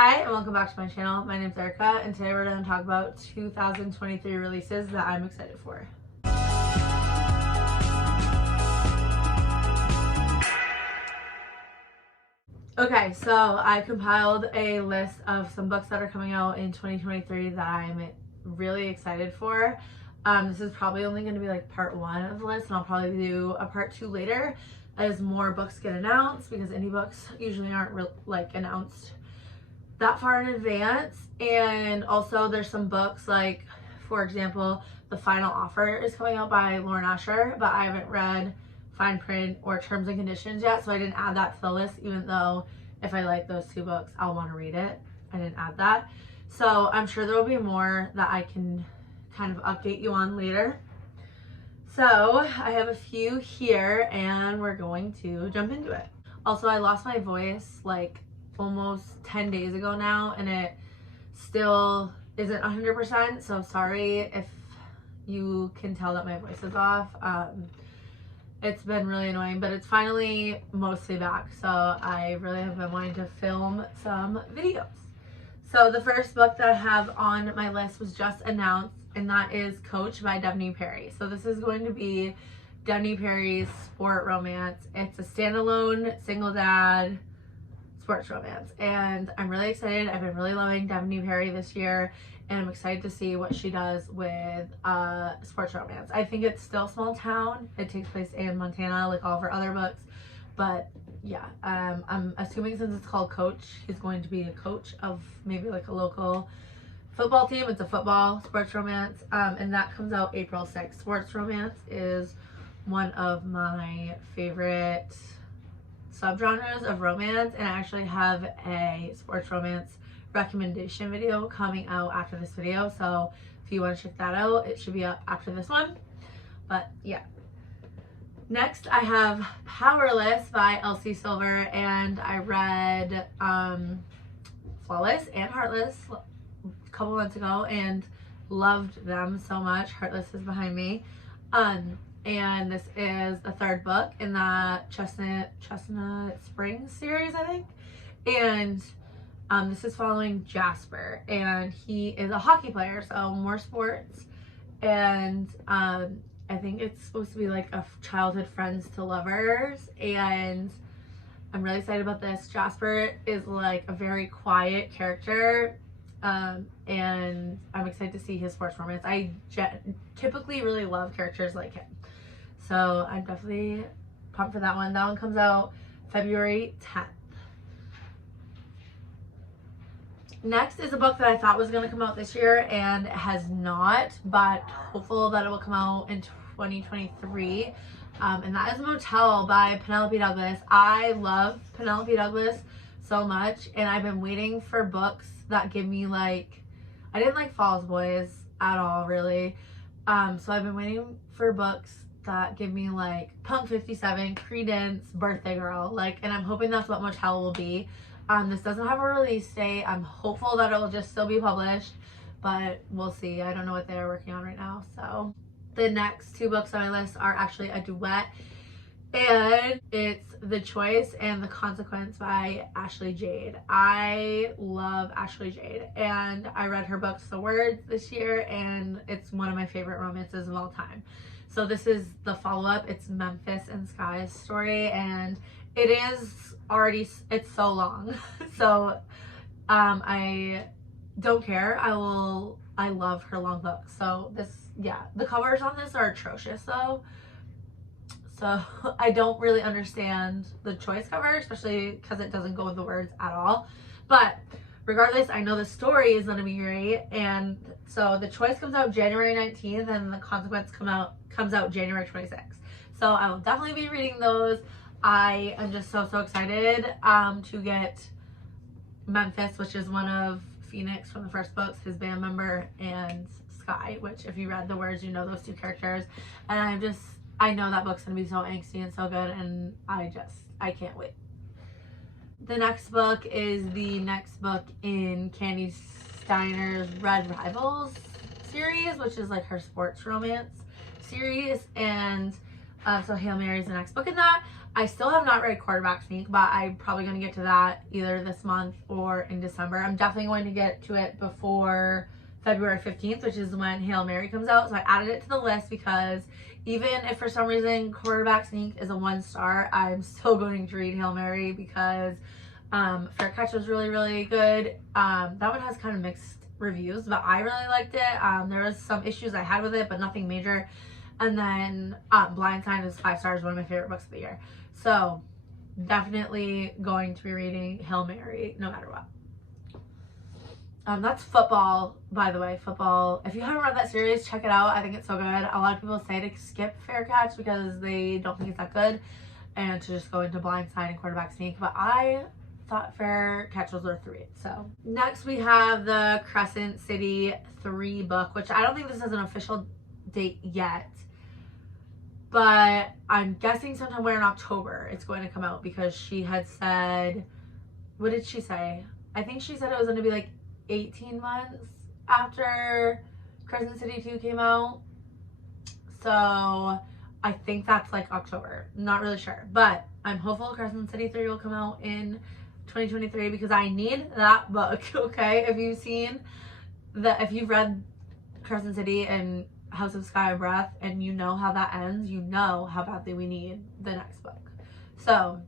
Hi and welcome back to my channel. My name's Erica and today we're going to talk about 2023 releases that I'm excited for. Okay, so I compiled a list of some books that are coming out in 2023 that I'm really excited for. This is probably only going to be like part one of the list, and I'll probably do a part two later as more books get announced, because indie books usually aren't announced that far in advance. And also there's some books, like for example, The Final Offer is coming out by Lauren Asher, but I haven't read fine print or terms and conditions yet, so I didn't add that to the list, even though if I like those two books I'll want to read it. I didn't add that, so I'm sure there will be more that I can kind of update you on later. So I have a few here and we're going to jump into it. Also, I lost my voice like almost 10 days ago now, and it still isn't 100%, so sorry if you can tell that my voice is off. It's been really annoying, but it's finally mostly back, so I really have been wanting to film some videos. So the first book that I have on my list was just announced, and that is Coach by Devney Perry. So this is going to be Devney Perry's sport romance. It's a standalone single dad sports romance, and I'm really excited. I've been really loving Devney Perry this year, and I'm excited to see what she does with sports romance. I think it's still small town. It takes place in Montana, like all of her other books, but yeah, I'm assuming since it's called Coach, he's going to be a coach of maybe like a local football team. It's a football sports romance, and that comes out April 6th. Sports romance is one of my favorite subgenres of romance, and I actually have a sports romance recommendation video coming out after this video, so if you want to check that out, it should be up after this one. But yeah, next I have Powerless by Elsie Silver, and I read Flawless and Heartless a couple months ago and loved them so much. Heartless is behind me, and this is the third book in that Chestnut Springs series, I think. And this is following Jasper, and he is a hockey player, so more sports. And I think it's supposed to be like a childhood friends to lovers, and I'm really excited about this. Jasper is like a very quiet character, and I'm excited to see his sports romance. I typically really love characters like him, so I'm definitely pumped for that one. That one comes out February 10th. Next is a book that I thought was going to come out this year and it has not, but hopeful that it will come out in 2023. And that is Motel by Penelope Douglas. I love Penelope Douglas so much, and I've been waiting for books that give me like, I didn't like Falls Boys at all really. So I've been waiting for books that give me like Punk 57, Credence, Birthday Girl, like, and I'm hoping that's what Motel will be. This doesn't have a release date. I'm hopeful that it will just still be published, but we'll see. I don't know what they're working on right now. So the next two books on my list are actually a duet, and it's The Choice and The Consequence by Ashley Jade. I love Ashley Jade, and I read her book The Words this year, and it's one of my favorite romances of all time. So this is the follow-up. It's Memphis and Sky's story, and it is already, it's so long. So I don't care. I love her long books. So this, yeah, the covers on this are atrocious though, so I don't really understand the Choice cover, especially because it doesn't go with The Words at all. But regardless, I know the story is going to be great. And so The Choice comes out January 19th and The Consequence comes out January 26th. So I will definitely be reading those. I am just so excited to get Memphis, which is one of Phoenix from the first books, his band member, and Sky, which if you read The Words, you know those two characters. And I know that book's gonna be so angsty and so good, and I can't wait. The next book is the next book in Candy Steiner's Red Rivals series, which is like her sports romance series, and So Hail Mary is the next book in that. I still have not read Quarterback Sneak, but I'm probably going to get to that either this month or in December. I'm definitely going to get to it before February 15th, which is when Hail Mary comes out. So I added it to the list because even if for some reason Quarterback Sneak is a 1-star, I'm still going to read Hail Mary because Fair Catch was really, really good. That one has kind of mixed reviews, but I really liked it. There was some issues I had with it, but nothing major. And then Blind Sign is 5 stars, one of my favorite books of the year. So definitely going to be reading Hail Mary no matter what. That's football, by the way. Football. If you haven't read that series, check it out. I think it's so good. A lot of people say to skip Fair Catch because they don't think it's that good and to just go into Blind Side and Quarterback Sneak. But I thought Fair Catch was worth the read. So next we have the Crescent City 3 book, which I don't think this has an official date yet. But I'm guessing sometime in October it's going to come out because she had said, what did she say? I think she said it was going to be like 18 months after Crescent City 2 came out. So I think that's like October. Not really sure. But I'm hopeful Crescent City 3 will come out in 2023 because I need that book, okay? If you've read Crescent City and House of Sky and Breath and you know how that ends, you know how badly we need the next book. So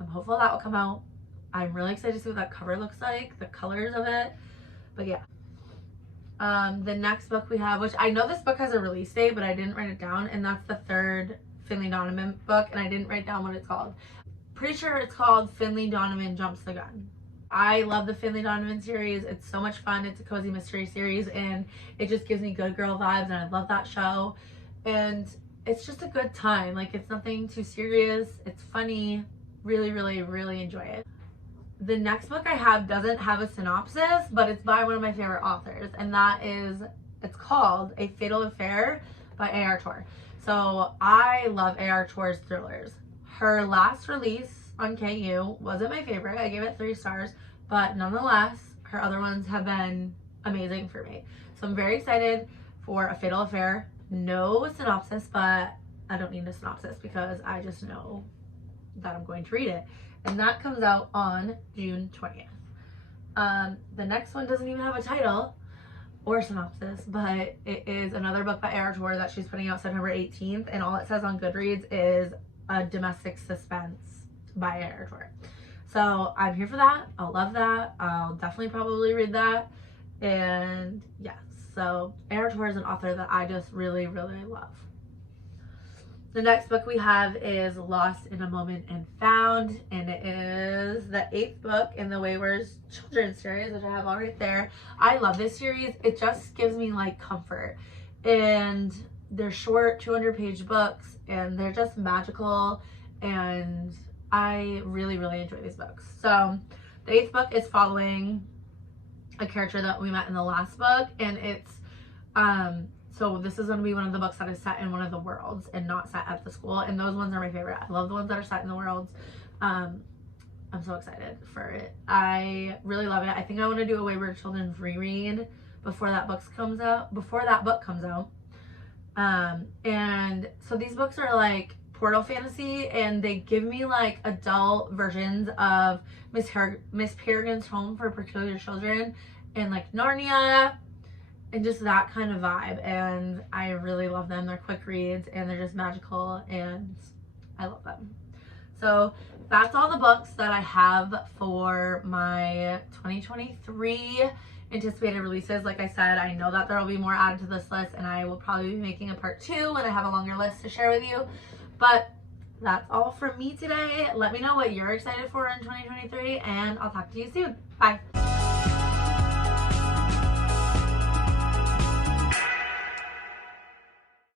I'm hopeful that will come out. I'm really excited to see what that cover looks like, the colors of it. But yeah. The next book we have, which I know this book has a release date, but I didn't write it down, and that's the 3rd Finley Donovan book, and I didn't write down what it's called. Pretty sure it's called Finley Donovan Jumps the Gun. I love the Finley Donovan series. It's so much fun. It's a cozy mystery series and it just gives me good girl vibes and I love that show. And it's just a good time. Like, it's nothing too serious. It's funny. Really, really, really enjoy it. The next book I have doesn't have a synopsis, but it's by one of my favorite authors, and it's called A Fatal Affair by A.R. Torre. So I love A.R. Torre's thrillers. Her last release on KU wasn't my favorite. I gave it 3 stars, but nonetheless, her other ones have been amazing for me. So I'm very excited for A Fatal Affair. No synopsis, but I don't need a synopsis because I just know that I'm going to read it. And that comes out on June 20th. The next one doesn't even have a title or synopsis, but it is another book by A.R. Torre that she's putting out September 18th, and all it says on Goodreads is a domestic suspense by A.R. Torre. So I'm here for that. I'll love that. I'll definitely probably read that. And yes, so A.R. Torre is an author that I just really, really love. The next book we have is Lost in a Moment and Found, and it is the 8th book in the Wayward Children's series, which I have all right there. I love this series. It just gives me like comfort, and they're short 200-page books, and they're just magical, and I really, really enjoy these books. So the 8th book is following a character that we met in the last book, and it's so this is going to be one of the books that is set in one of the worlds and not set at the school, and those ones are my favorite. I love the ones that are set in the worlds. I'm so excited for it. I really love it. I think I want to do a Wayward Children's reread before that book comes out. And so these books are like portal fantasy, and they give me like adult versions of Miss Peregrine's Home for Peculiar Children and like Narnia and just that kind of vibe, and I really love them. They're quick reads and they're just magical and I love them. So that's all the books that I have for my 2023 anticipated releases. Like I said, I know that there will be more added to this list, and I will probably be making a part 2 when I have a longer list to share with you. But that's all from me today. Let me know what you're excited for in 2023, and I'll talk to you soon. Bye.